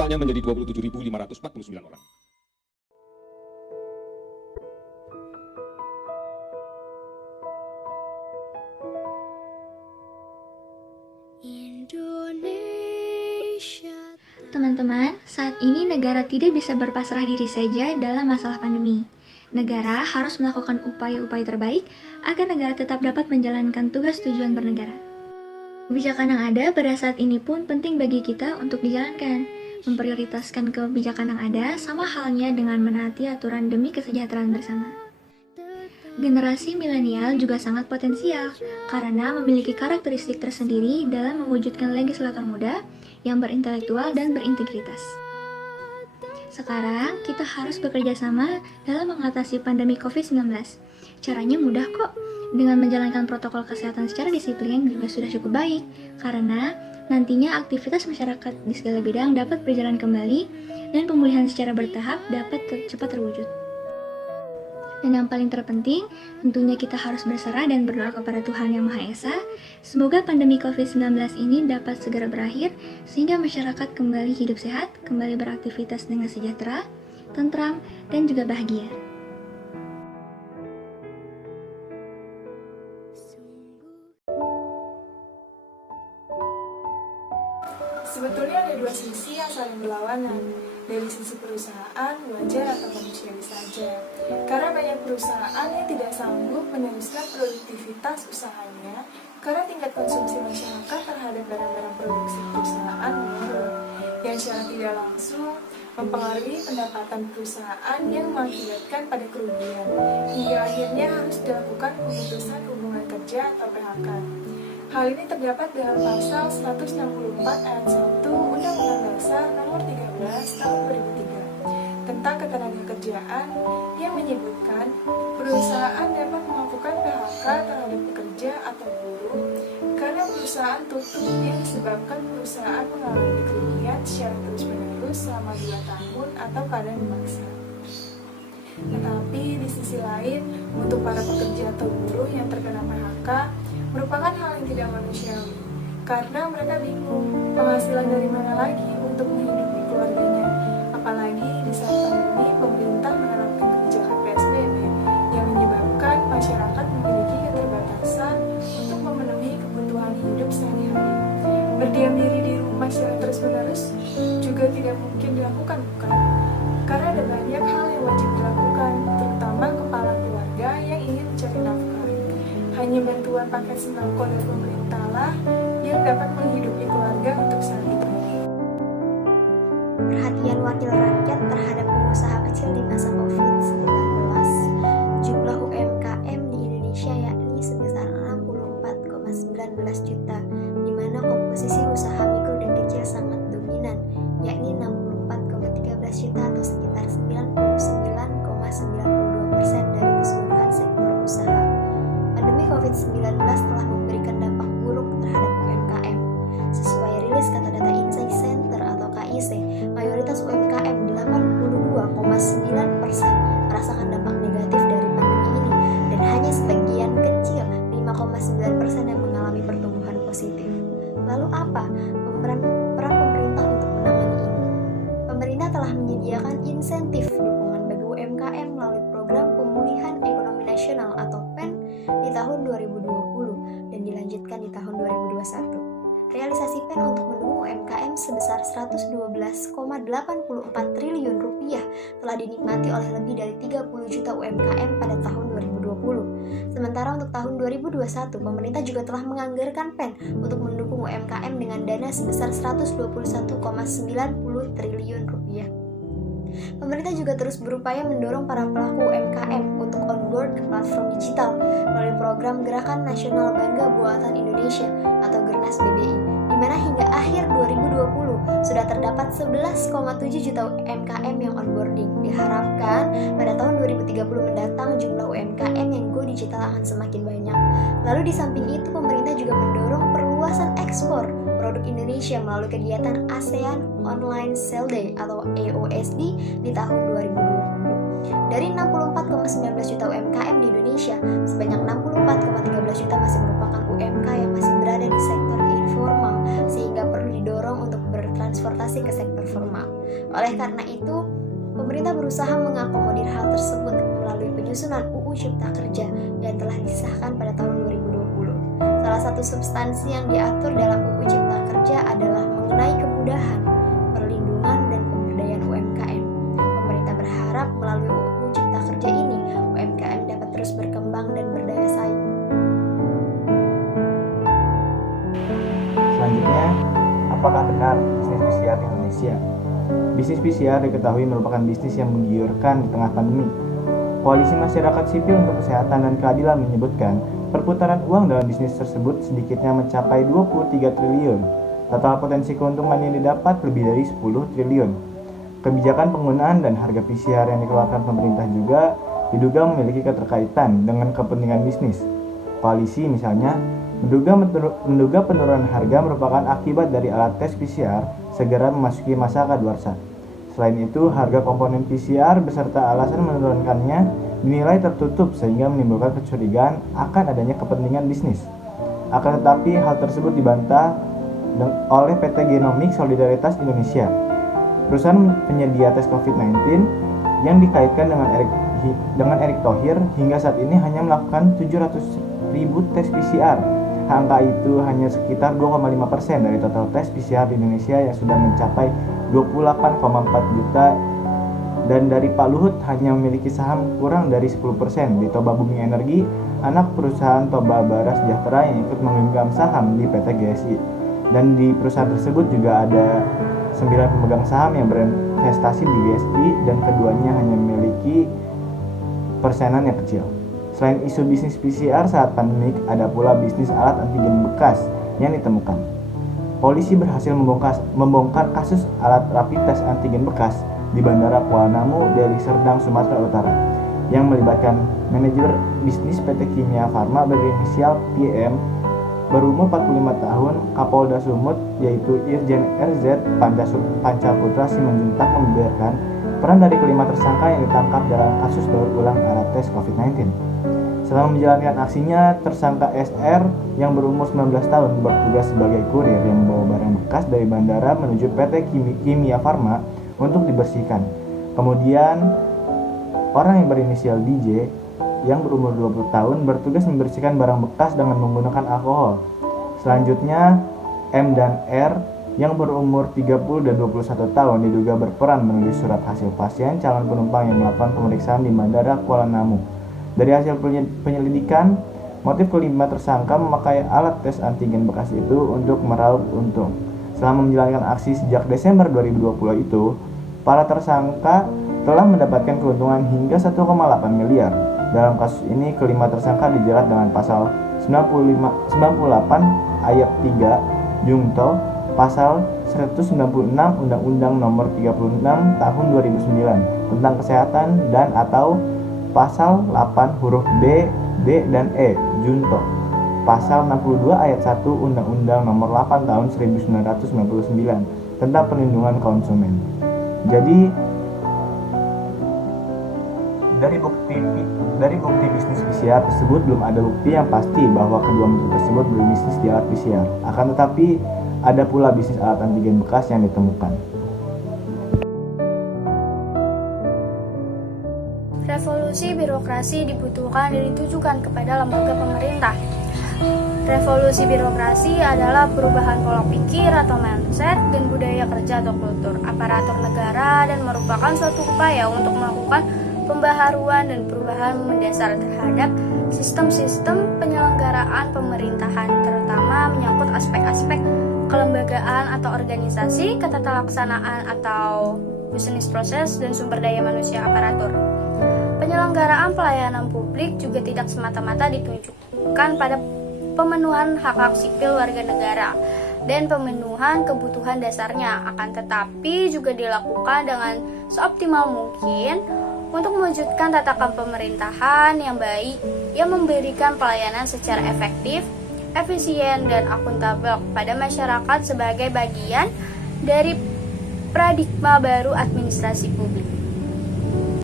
totalnya menjadi 27.549 orang. Teman-teman, saat ini negara tidak bisa berpasrah diri saja dalam masalah pandemi. Negara harus melakukan upaya-upaya terbaik agar negara tetap dapat menjalankan tugas tujuan bernegara. Kebijakan yang ada pada saat ini pun penting bagi kita untuk dijalankan. Memprioritaskan kebijakan yang ada sama halnya dengan menaati aturan demi kesejahteraan bersama. Generasi milenial juga sangat potensial karena memiliki karakteristik tersendiri dalam mewujudkan legislator muda yang berintelektual dan berintegritas. Sekarang kita harus bekerja sama dalam mengatasi pandemi COVID-19. Caranya mudah kok, dengan menjalankan protokol kesehatan secara disiplin juga sudah cukup baik, karena nantinya aktivitas masyarakat di segala bidang dapat berjalan kembali dan pemulihan secara bertahap dapat cepat terwujud. Dan yang paling terpenting, tentunya kita harus berserah dan berdoa kepada Tuhan Yang Maha Esa. Semoga pandemi COVID-19 ini dapat segera berakhir, sehingga masyarakat kembali hidup sehat, kembali beraktivitas dengan sejahtera, tentram, dan juga bahagia. Sebetulnya ada dua sisi yang saling berlawanan. Dari sisi perusahaan, wajar atau manusiawi saja. Karena banyak perusahaan yang tidak sanggup meneruskan produktivitas usahanya karena tingkat konsumsi masyarakat terhadap barang-barang produksi perusahaan menurun, yang secara tidak langsung mempengaruhi pendapatan perusahaan yang mengakibatkan pada kerugian, hingga akhirnya harus dilakukan pemutusan hubungan kerja atau PHK. Hal ini terdapat dalam pasal 164 ayat 1 Undang-Undang Dasar Nomor 13 Tahun 2003 tentang Ketenagakerjaan yang menyebutkan perusahaan dapat melakukan PHK terhadap pekerja atau buruh karena perusahaan tutup yang disebabkan perusahaan mengalami kerugian secara terus-menerus selama 2 tahun atau keadaan memaksa. Tetapi di sisi lain, untuk para pekerja atau buruh yang terkena PHK merupakan hal yang tidak manusiawi, karena mereka bingung penghasilan dari mana lagi untuk menghidupi keluarganya. Apalagi di saat pandemi, pemerintah menerapkan kebijakan PSBB yang menyebabkan masyarakat memiliki keterbatasan untuk memenuhi kebutuhan hidup sehari-hari. Berdiam diri di rumah secara terus-menerus juga tidak mungkin dilakukan, bukan? Karena ada banyak hal yang wajib dilakukan, terutama kepala keluarga yang ingin mencari nafkah. Hanya bantuan paket sembako dari pemerintah lah yang dapat menghidupi keluarga untuk saat ini. Perhatian wakil rakyat terhadap pengusaha kecil di masa COVID-19. Jumlah UMKM di Indonesia yakni sebesar 64,19 juta, di mana komposisi usaha mikro dan kecil sangat dominan, yakni 64,13 juta atau sekitar 99,92% dari keseluruhan sektor usaha. Pandemi COVID-19 telah memberikan dampak buruk terhadap UMKM. Sesuai rilis kata data Insight Center atau KIC, mayoritas UMKM 82,9% merasakan dampak negatif dari pandemi ini, dan hanya sebagian kecil 5,9% yang mengalami pertumbuhan positif. Lalu apa peran pemerintah untuk menangani ini? Pemerintah telah menyediakan insentif dukungan bagi UMKM melalui program Pemulihan Ekonomi Nasional atau PEN di tahun 2020 dan dilanjutkan di tahun 2021. Realisasi PEN untuk mendukung UMKM sebesar 112,84 triliun rupiah telah dinikmati oleh lebih dari 30 juta UMKM pada tahun 2020. Sementara untuk tahun 2021, pemerintah juga telah menganggarkan PEN untuk mendukung UMKM dengan dana sebesar 121,90 triliun rupiah. Pemerintah juga terus berupaya mendorong para pelaku UMKM untuk on-board ke platform digital melalui program Gerakan Nasional Bangga Buatan Indonesia atau Gernas BBI, di mana hingga akhir 2020 sudah terdapat 11,7 juta UMKM yang onboarding. Diharapkan pada tahun 2030 mendatang jumlah UMKM yang go digital akan semakin banyak. Lalu di samping itu, pemerintah juga mendorong perluasan ekspor produk Indonesia melalui kegiatan ASEAN Online Sale Day atau AOSD di tahun 2020. Dari 64,19 juta UMKM di Indonesia, sebanyak 64,13 juta masih merupakan UMK yang masih berada di sektor informal, sehingga perlu didorong untuk bertransportasi ke sektor formal. karena itu, pemerintah berusaha mengakomodir hal tersebut melalui penyusunan UU Cipta Kerja yang telah disahkan pada tahun 2020. Salah satu substansi yang diatur dalam UU Cipta Kerja adalah mengenai kemudahan, perlindungan, dan pemberdayaan UMKM. Pemerintah berharap melalui UU Cipta Kerja ini, UMKM dapat terus berkembang dan berdaya saing. Selanjutnya, apakah benar bisnis PCR di Indonesia? Bisnis PCR diketahui merupakan bisnis yang menggiurkan di tengah pandemi. Koalisi Masyarakat Sipil untuk Kesehatan dan Keadilan menyebutkan perputaran uang dalam bisnis tersebut sedikitnya mencapai 23 triliun. Total potensi keuntungan yang didapat lebih dari 10 triliun. Kebijakan penggunaan dan harga PCR yang dikeluarkan pemerintah juga diduga memiliki keterkaitan dengan kepentingan bisnis. Koalisi misalnya menduga penurunan harga merupakan akibat dari alat tes PCR segera memasuki masa kadaluarsa. Selain itu, harga komponen PCR beserta alasan menurunkannya dinilai tertutup sehingga menimbulkan kecurigaan akan adanya kepentingan bisnis. Akan tetapi, hal tersebut dibantah oleh PT Genomics Solidaritas Indonesia, perusahaan penyedia tes COVID-19 yang dikaitkan dengan Erick Thohir hingga saat ini hanya melakukan 700.000 tes PCR. Angka itu hanya sekitar 2,5% dari total tes PCR di Indonesia yang sudah mencapai 28,4 juta, dan dari Pak Luhut hanya memiliki saham kurang dari 10%. Di Toba Bumi Energi, anak perusahaan Toba Bara Sejahtera yang ikut menggenggam saham di PT GSI. Dan di perusahaan tersebut juga ada 9 pemegang saham yang berinvestasi di GSI dan keduanya hanya memiliki persenan yang kecil. Selain isu bisnis PCR saat pandemik, ada pula bisnis alat antigen bekas yang ditemukan. Polisi berhasil membongkar kasus alat rapid test antigen bekas di Bandara Kuala Namu, Deli Serdang, Sumatera Utara, yang melibatkan manajer bisnis PT Kimia Farma berinisial PM berumur 45 tahun, Kapolda Sumut, yaitu Irjen RZ Pancaputra Simanjuntak, membeberkan peran dari kelima tersangka yang ditangkap dalam kasus daur ulang alat tes COVID-19. Selama menjalankan aksinya, tersangka SR yang berumur 19 tahun bertugas sebagai kurir yang membawa barang bekas dari bandara menuju PT Kimia Farma untuk dibersihkan. Kemudian, orang yang berinisial DJ yang berumur 20 tahun bertugas membersihkan barang bekas dengan menggunakan alkohol. Selanjutnya, M dan R yang berumur 30 dan 21 tahun diduga berperan menulis surat hasil pasien calon penumpang yang melakukan pemeriksaan di Bandara Kuala Namu. Dari hasil penyelidikan, motif kelima tersangka memakai alat tes antigen bekas itu untuk meraup untung. Selama menjalankan aksi sejak Desember 2020 itu, para tersangka telah mendapatkan keuntungan hingga 1,8 miliar. Dalam kasus ini, kelima tersangka dijerat dengan pasal 98 ayat 3 Jungto, pasal 196 Undang-Undang Nomor 36 Tahun 2009 tentang Kesehatan dan atau pasal 8 huruf B, D, dan E Junto, pasal 62 ayat 1 Undang-Undang Nomor 8 Tahun 1999 tentang Perlindungan Konsumen. Jadi dari bukti bisnis PCR tersebut belum ada bukti yang pasti bahwa kedua menteri tersebut berbisnis di alat PCR. Akan tetapi ada pula bisnis alat antigen bekas yang ditemukan. Revolusi birokrasi dibutuhkan dan ditujukan kepada lembaga pemerintah. Revolusi birokrasi adalah perubahan pola pikir atau mindset dan budaya kerja atau kultur aparatur negara dan merupakan suatu upaya untuk melakukan pembaharuan dan perubahan mendasar terhadap sistem-sistem penyelenggaraan pemerintahan, terutama menyangkut aspek-aspek kelembagaan atau organisasi, ketata laksanaan atau bisnis proses, dan sumber daya manusia aparatur. Penyelenggaraan pelayanan publik juga tidak semata-mata ditujukan pada pemenuhan hak-hak sipil warga negara dan pemenuhan kebutuhan dasarnya, akan tetapi juga dilakukan dengan seoptimal mungkin untuk mewujudkan tatakan pemerintahan yang baik yang memberikan pelayanan secara efektif, efisien, dan akuntabel kepada masyarakat sebagai bagian dari paradigma baru administrasi publik.